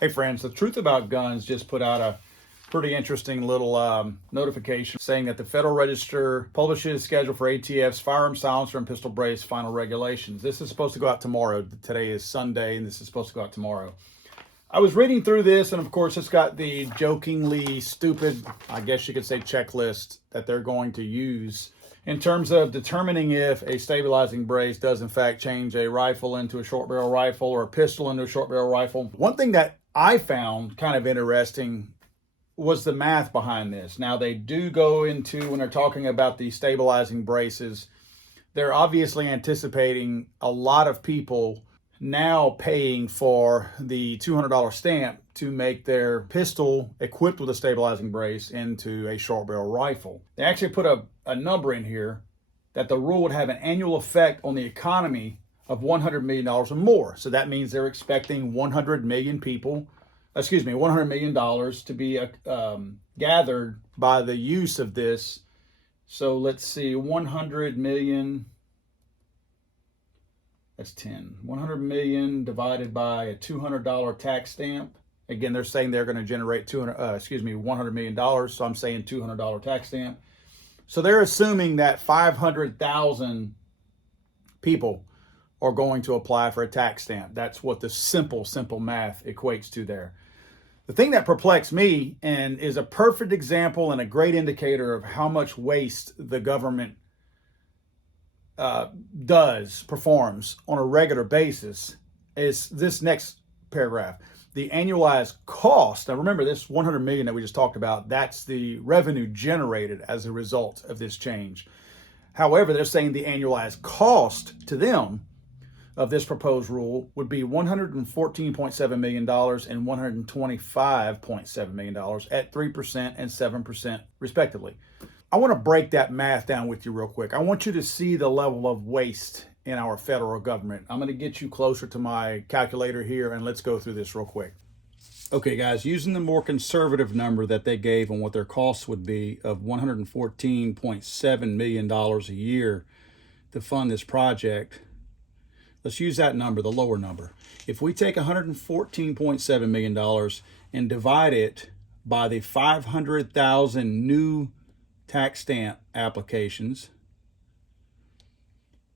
Hey friends, the Truth About Guns just put out a pretty interesting little notification saying that the Federal Register publishes schedule for ATF's firearm silencer and pistol brace final regulations. This is supposed to go out tomorrow. Today is Sunday, and this is supposed to go out tomorrow. I was reading through this, and of course, it's got the jokingly stupid, I guess you could say, checklist that they're going to use in terms of determining if a stabilizing brace does in fact change a rifle into a short barrel rifle or a pistol into a short barrel rifle. One thing that I found kind of interesting was the math behind this. Now, they do go into, when they're talking about the stabilizing braces, they're obviously anticipating a lot of people now paying for the $200 stamp to make their pistol equipped with a stabilizing brace into a short barrel rifle. They actually put a number in here that the rule would have an annual effect on the economy of $100 million or more. So that means they're expecting 100 million people, $100 million to be gathered by the use of this. So let's see, 100 million, that's 10. 100 million divided by a $200 tax stamp. Again, they're saying they're going to generate $100 million. So I'm saying $200 tax stamp. So they're assuming that 500,000 people are going to apply for a tax stamp. That's what the simple math equates to there. The thing that perplexed me and is a perfect example and a great indicator of how much waste the government performs on a regular basis is this next paragraph. The annualized cost. Now remember, this 100 million that we just talked about, that's the revenue generated as a result of this change. However, they're saying the annualized cost to them of this proposed rule would be $114.7 million and $125.7 million at 3% and 7% respectively. I want to break that math down with you real quick. I want you to see the level of waste in our federal government. I'm going to get you closer to my calculator here, and let's go through this real quick. Okay, guys, using the more conservative number that they gave on what their costs would be of $114.7 million a year to fund this project, let's use that number, the lower number. If we take $114.7 million and divide it by the 500,000 new tax stamp applications,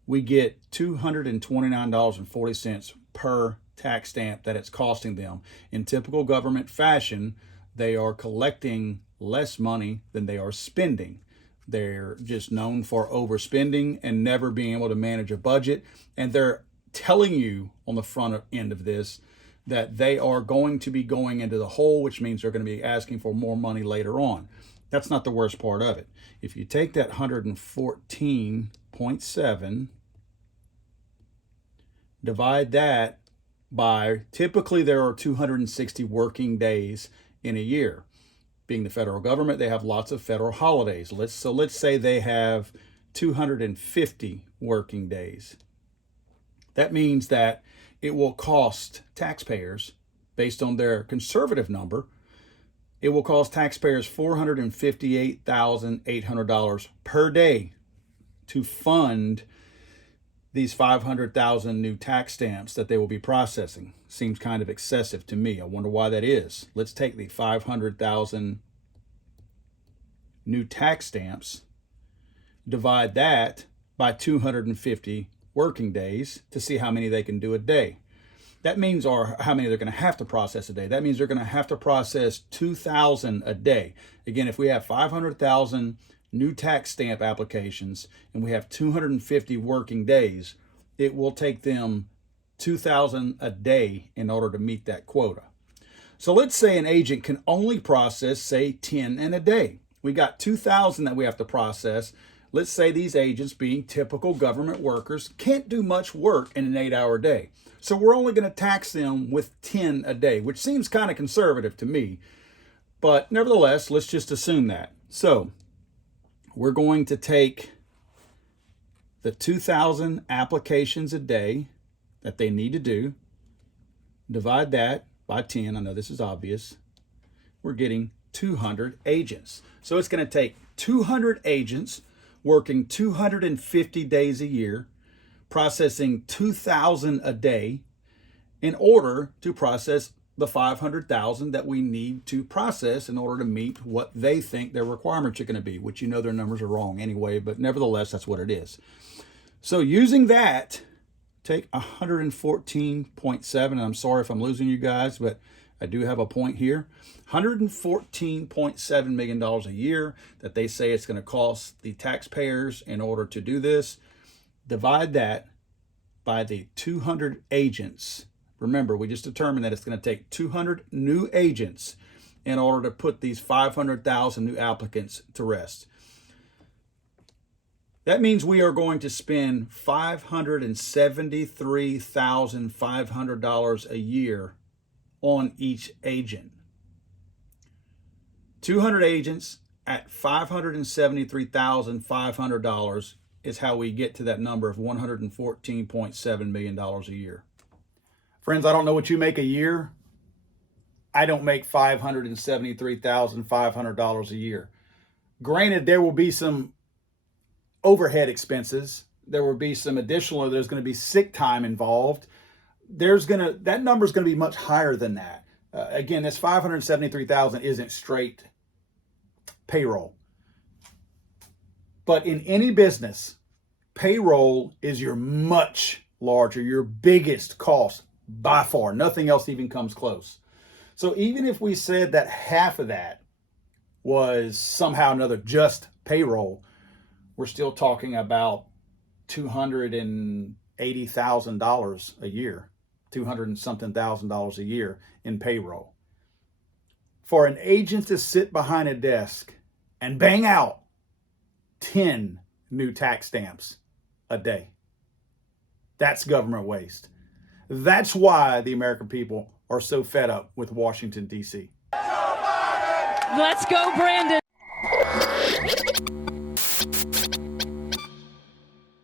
we get $229.40 per tax stamp that it's costing them. In typical government fashion, they are collecting less money than they are spending. They're just known for overspending and never being able to manage a budget. And they're telling you on the front end of this that they are going to be going into the hole, which means they're going to be asking for more money later on. That's not the worst part of it. If you take that 114.7, divide that by, typically there are 260 working days in a year. Being the federal government, they have lots of federal holidays. Let's say they have 250 working days. That means that it will cost taxpayers, based on their conservative number, it will cost taxpayers $458,800 per day to fund these 500,000 new tax stamps that they will be processing. Seems kind of excessive to me. I wonder why that is. Let's take the 500,000 new tax stamps, divide that by 250 working days to see how many they can do a day. That means, or how many they're going to have to process a day. That means they're going to have to process 2,000 a day. Again, if we have 500,000 new tax stamp applications and we have 250 working days, it will take them 2,000 a day in order to meet that quota. So let's say an agent can only process, say, 10 in a day. We got 2,000 that we have to process. Let's say these agents, being typical government workers, can't do much work in an 8-hour day. So we're only going to tax them with 10 a day, which seems kind of conservative to me. But nevertheless, let's just assume that. So we're going to take the 2,000 applications a day that they need to do, divide that by 10. I know this is obvious. We're getting 200 agents. So it's going to take 200 agents working 250 days a year, processing 2,000 a day in order to process the 500,000 that we need to process in order to meet what they think their requirements are going to be, which you know their numbers are wrong anyway, but nevertheless, that's what it is. So using that, take 114.7, and I'm sorry if I'm losing you guys, but I do have a point here. $114.7 million a year that they say it's going to cost the taxpayers in order to do this. Divide that by the 200 agents. Remember, we just determined that it's going to take 200 new agents in order to put these 500,000 new applicants to rest. That means we are going to spend $573,500 a year on each agent. 200 agents at $573,500 is how we get to that number of $114.7 million a year. Friends, I don't know what you make a year. I don't make $573,500 a year. Granted, there will be some overhead expenses. There will be some additional, there's going to be sick time involved. That number is going to be much higher than that. Again, this $573,000 isn't straight payroll. But in any business, payroll is your much larger, your biggest cost by far. Nothing else even comes close. So even if we said that half of that was somehow or another just payroll, we're still talking about $280,000 a year, 200 and something thousand dollars a year in payroll. For an agent to sit behind a desk and bang out 10 new tax stamps a day, that's government waste. That's why the American people are so fed up with Washington, D.C. Let's go, Brandon.